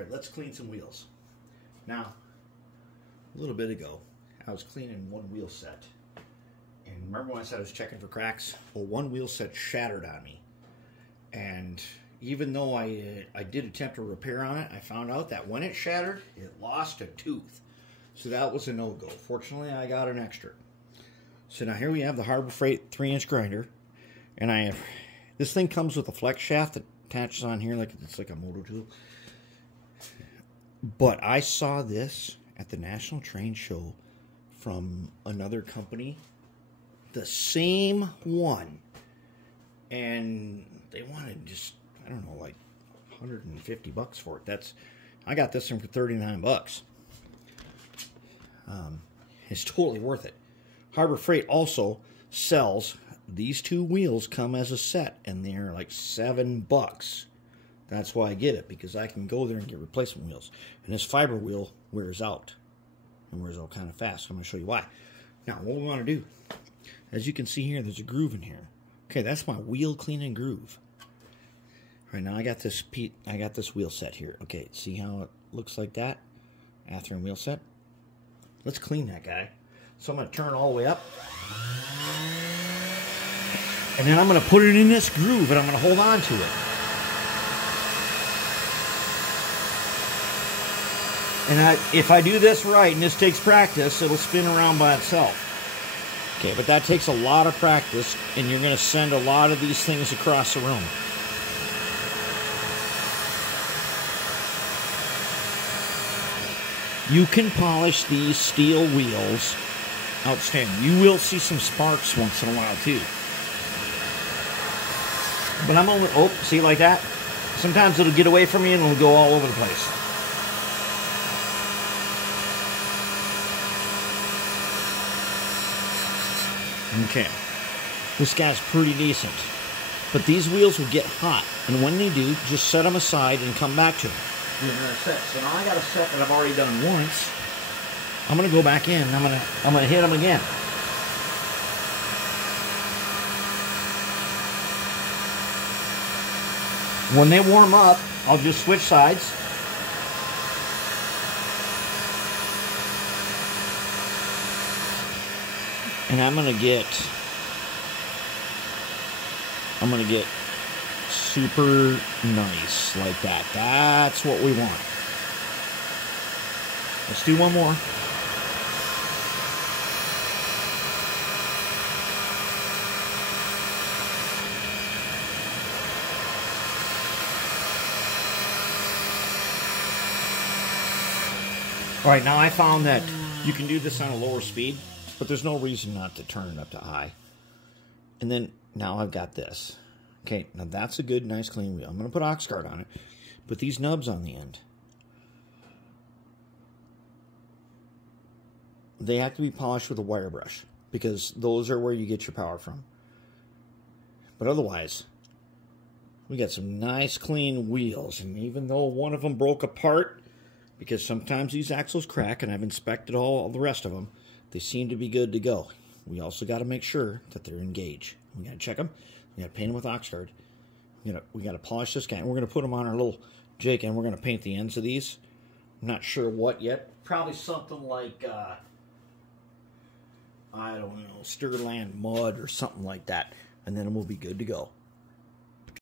All right, let's clean some wheels. Now, a little bit ago, I was cleaning one wheel set. And remember when I said I was checking for cracks? Well, one wheel set shattered on me. And even though I did attempt a repair on it, I found out that when it shattered, it lost a tooth. So that was a no-go. Fortunately, I got an extra. So now here we have the Harbor Freight 3-inch grinder. And this thing comes with a flex shaft that attaches on here like it's like a motor tool. But I saw this at the National Train Show from another company. The same one. And they wanted just, I don't know, like $150 for it. I got this one for $39. It's totally worth it. Harbor Freight also sells these two wheels come as a set, and they're like $7. That's why I get it, because I can go there and get replacement wheels. And this fiber wheel wears out. And wears out kind of fast. So I'm going to show you why. Now, what we want to do, as you can see here, there's a groove in here. Okay, that's my wheel cleaning groove. Right now, I got this wheel set here. Okay, see how it looks like that? Athearn wheel set. Let's clean that guy. So I'm going to turn all the way up. And then I'm going to put it in this groove, and I'm going to hold on to it. And if I do this right, and this takes practice, it'll spin around by itself. Okay, but that takes a lot of practice, and you're going to send a lot of these things across the room. You can polish these steel wheels outstanding. You will see some sparks once in a while, too. But I'm only, oh, see like that? Sometimes it'll get away from you and it'll go all over the place. Okay. This guy's pretty decent. But these wheels will get hot. And when they do, just set them aside and come back to them. So now I got a set that I've already done once. I'm going to go back in and I'm going to hit them again. When they warm up, I'll just switch sides. And I'm going to get super nice like that. That's what we want. Let's do one more. All right, now I found that you can do this on a lower speed, but there's no reason not to turn it up to high. And then now I've got this. Okay, now that's a good, nice, clean wheel. I'm going to put Oxguard on it. But these nubs on the end, they have to be polished with a wire brush, because those are where you get your power from. But otherwise, we got some nice, clean wheels. And even though one of them broke apart, because sometimes these axles crack, and I've inspected all the rest of them, they seem to be good to go. We also got to make sure that they're engaged. We got to check them. We got to paint them with Oxguard. We got to polish this guy, and we're going to put them on our little jig, and we're going to paint the ends of these. I'm not sure what yet. Probably something like I don't know, Stirland mud or something like that, and then we'll be good to go.